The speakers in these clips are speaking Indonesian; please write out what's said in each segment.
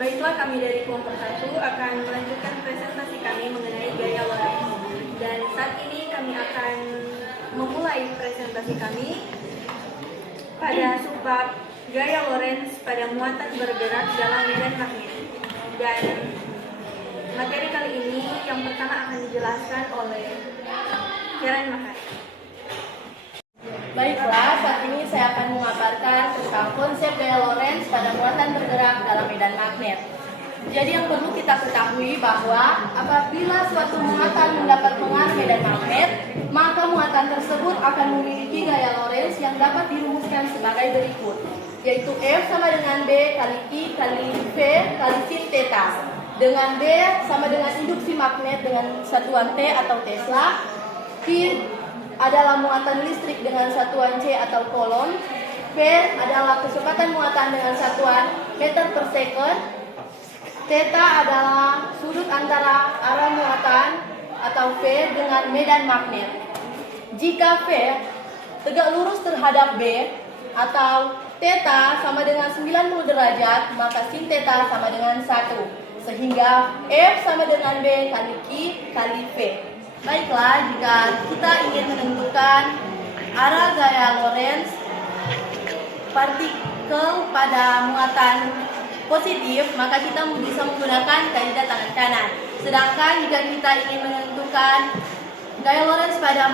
Baiklah, kami dari kelompok 1 akan melanjutkan presentasi kami mengenai gaya Lorentz. Dan saat ini kami akan memulai presentasi kami pada subbab gaya Lorentz pada muatan bergerak dalam medan magnet. Dan materi kali ini yang pertama akan dijelaskan oleh Karen Makari. Baiklah, saat ini saya akan memaparkan tentang konsep gaya Lorentz pada muatan bergerak dalam medan magnet. Jadi yang perlu kita ketahui bahwa apabila suatu muatan mendapat pengaruh medan magnet, maka muatan tersebut akan memiliki gaya Lorentz yang dapat dirumuskan sebagai berikut, yaitu F sama dengan B kali I kali V kali sin theta. Dengan B sama dengan induksi magnet dengan satuan T atau Tesla. Q adalah muatan listrik dengan satuan C atau Coulomb. V adalah kecepatan muatan dengan satuan meter per second. Theta adalah sudut antara arah muatan atau V dengan medan magnet. Jika V tegak lurus terhadap B atau theta sama dengan 90 derajat, maka sin theta sama dengan 1. Sehingga F sama dengan B kali Q kali V. Baiklah, jika kita ingin menentukan arah gaya Lorentz partikel pada muatan positif, maka kita bisa menggunakan kaidah tangan kanan. Sedangkan jika kita ingin menentukan gaya Lorentz pada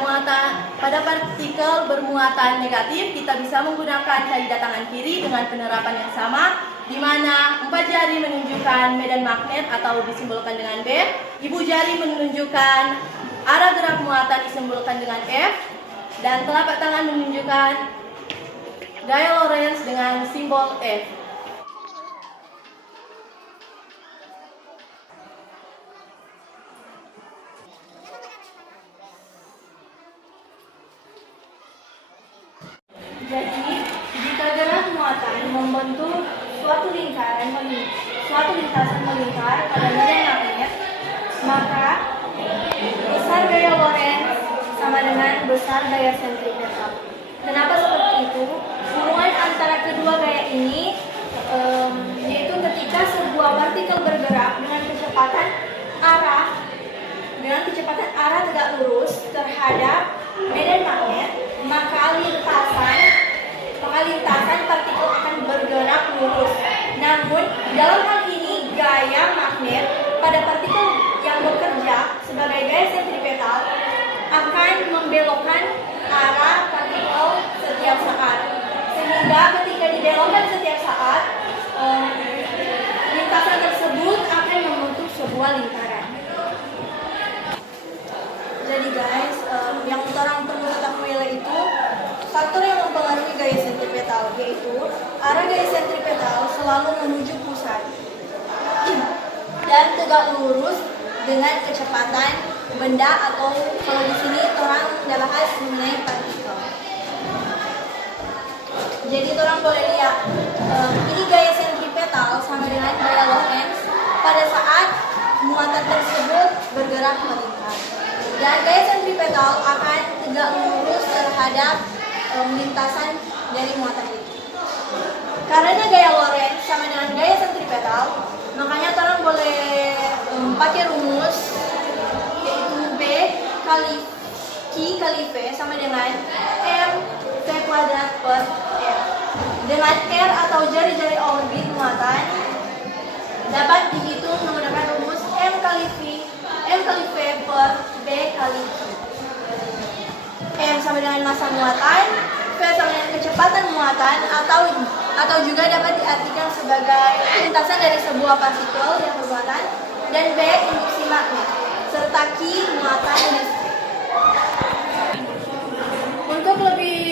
partikel bermuatan negatif, kita bisa menggunakan kaidah tangan kiri dengan penerapan yang sama, di mana 4 jari menunjukkan medan magnet atau disimbolkan dengan B, ibu jari menunjukkan arah gerak muatan disimbolkan dengan F, dan telapak tangan menunjukkan gaya Lorentz dengan simbol F. Jadi, jika gerak muatan membentuk suatu lintasan melingkar pada medan magnet, maka besar gaya Lorentz sama dengan besar gaya sentripetal. Kenapa seperti itu? Hubungan antara kedua gaya ini yaitu ketika sebuah partikel bergerak dengan kecepatan arah tegak lurus terhadap medan magnet, maka lintasan partikel akan bergerak lurus. Namun dalam hal ini gaya magnet pada partikel yang bekerja sebagai gaya sentripetal akan membelokkan arah partikel setiap saat. Sehingga ketika dibelokkan setiap saat, lintasan tersebut akan membentuk sebuah lingkaran. Jadi guys, yang orang perlu ketahui yaitu faktor yang mempengaruhi gaya sentripetal, yaitu arah gaya sentripetal selalu menuju pusat dan tegak lurus dengan kecepatan benda, atau kalau di sini orang sudah bahas mengenai partikel. Jadi orang boleh lihat ini gaya sentripetal sama dengan gaya Lorentz pada saat muatan tersebut bergerak melingkar. Dan gaya sentripetal akan tegak lurus terhadap lintasan dari muatan itu. Karena gaya Lorentz sama dengan gaya sentripetal, makanya orang boleh pakai rumus yaitu B kali Q kali V sama dengan M V kuadrat per R. Dengan R atau jari-jari orbit muatan dapat dihitung menggunakan rumus M kali V per B kali Q. M sama dengan massa muatan, V sama dengan kecepatan muatan, atau juga dapat diartikan sebagai lintasan dari sebuah partikel yang bermuatan, dan B induksi magnet, serta Q muatan listrik. Untuk lebih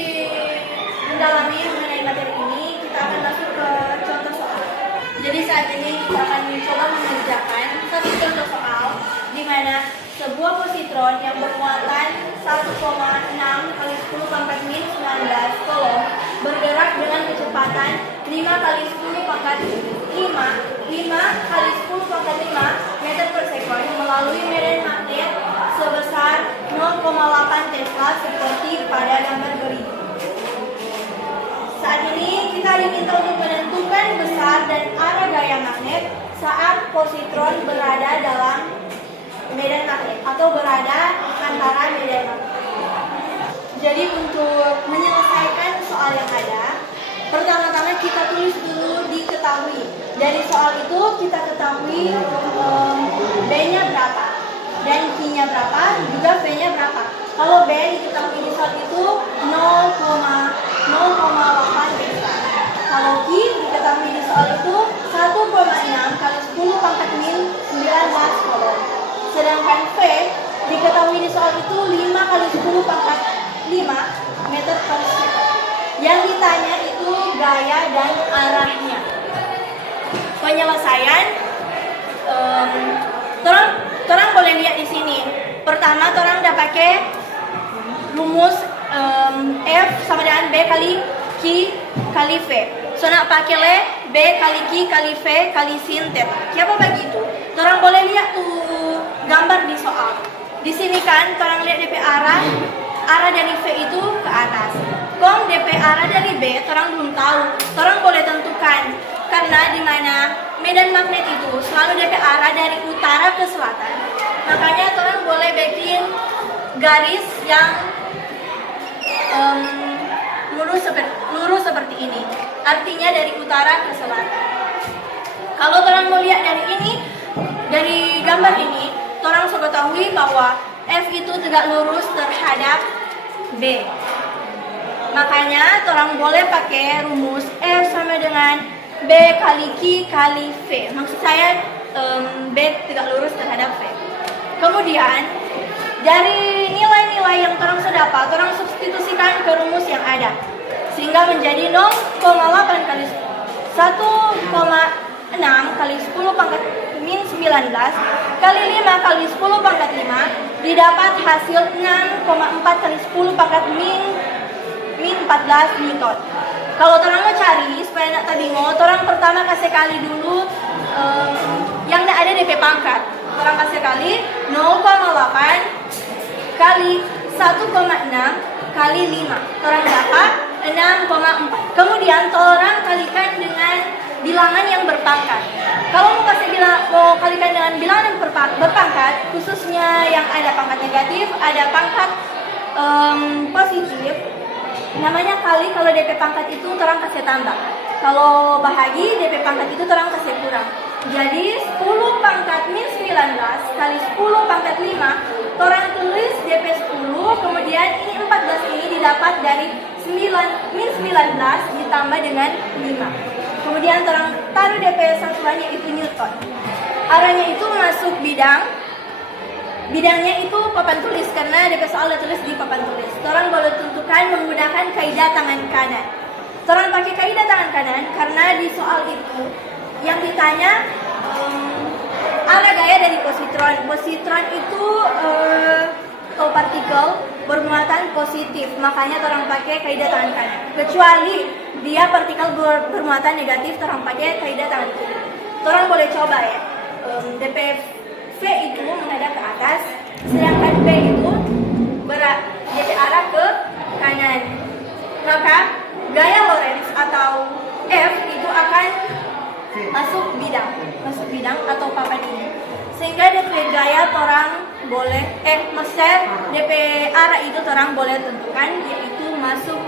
mendalami mengenai materi ini, kita akan masuk ke contoh soal. Jadi saat ini kita akan mencoba mengerjakan satu contoh soal di mana sebuah positron yang bermuatan 1,6 kali 10 pangkat min 19 Coulomb bergerak dengan kecepatan 5 kali 10 pangkat 5 kali 10 pangkat 5 meter per sekon melalui medan magnet sebesar 0,8 Tesla seperti pada gambar berikut. Saat ini kita diminta untuk menentukan besar dan arah gaya magnet saat positron berada dalam medan magnet atau berada antara medan magnet. Jadi untuk menyelesaikan soal yang ada, pertama-tama kita tulis dulu diketahui. Dari soal itu kita ketahui B-nya berapa dan Q-nya berapa, juga V-nya berapa. Kalau B diketahui di soal itu 0,08 besar. Kalau Q diketahui di soal itu 1,6 kali 10 pangkat min 19 kolom. Sedangkan V diketahui di soal itu 5 kali 10 pangkat 5 meter per second. Yang ditanya itu gaya dan arahnya. Penyelesaian, orang boleh lihat di sini. Pertama, orang udah pakai rumus F sama dengan B kali Q kali V. So nak pakai le B kali Q kali V kali sin theta. Siapa begitu? Orang boleh lihat tuh gambar di soal. Di sini kan, orang lihat DP arah dari V itu ke atas. Kong DP arah dari B, orang belum tahu. Orang boleh tentukan karena di mana medan magnet itu selalu DP arah dari utara ke selatan. Makanya orang boleh bikin garis yang lurus seperti ini. Artinya dari utara ke selatan. Kalau orang mau lihat dari ini, dari gambar ini, orang sudah ketahui bahwa F itu tegak lurus terhadap B. Makanya orang boleh pakai rumus F sama dengan B kali Q kali V. Maksud saya B tegak lurus terhadap V. Kemudian dari nilai-nilai yang orang sudah dapat, orang substitusikan ke rumus yang ada. Sehingga menjadi 0,8 kali 1,6 kali 10 pangkat min 19 kali 5 kali 10 pangkat 5 didapat hasil 6,4 kali 10 pangkat min 14 Newton. Kalau orang mau cari supaya nak tak bingung, orang pertama kasih kali dulu yang ada DP pangkat. Orang kasih kali 0,8 kali 1,6 kali 5. Orang dapat 6,4. Kemudian orang kalikan dengan bilangan yang berpangkat. Kalau mau kalikan dengan bilangan yang berpangkat, khususnya yang ada pangkat negatif, ada pangkat positif, namanya kali. Kalau DP pangkat itu orang kasih tambah. Kalau bahagi DP pangkat itu orang kasih kurang. Jadi 10 pangkat min 19 kali 10 pangkat 5, orang tulis DP 10, kemudian ini 14 ini didapat dari min 19 ditambah dengan 5. Kemudian orang taruh DP satuannya itu Newton. Arahnya itu masuk bidangnya itu papan tulis, karena DP soal tulis di papan tulis. Orang boleh tentukan menggunakan kaidah tangan kanan. Orang pakai kaidah tangan kanan karena di soal itu yang ditanya arah gaya dari positron. Positron itu atau partikel bermuatan positif, makanya orang pakai kaidah tangan kanan. Kecuali dia partikel bermuatan negatif, orang pakai kaidah tangan kiri. Orang boleh coba ya. DP V itu menghadap ke atas, sedangkan B itu DP arah ke kanan. Maka gaya Lorentz atau F itu akan masuk bidang atau papan ini. Sehingga DP gaya orang boleh maksudnya DP arah itu orang boleh tentukan yaitu masuk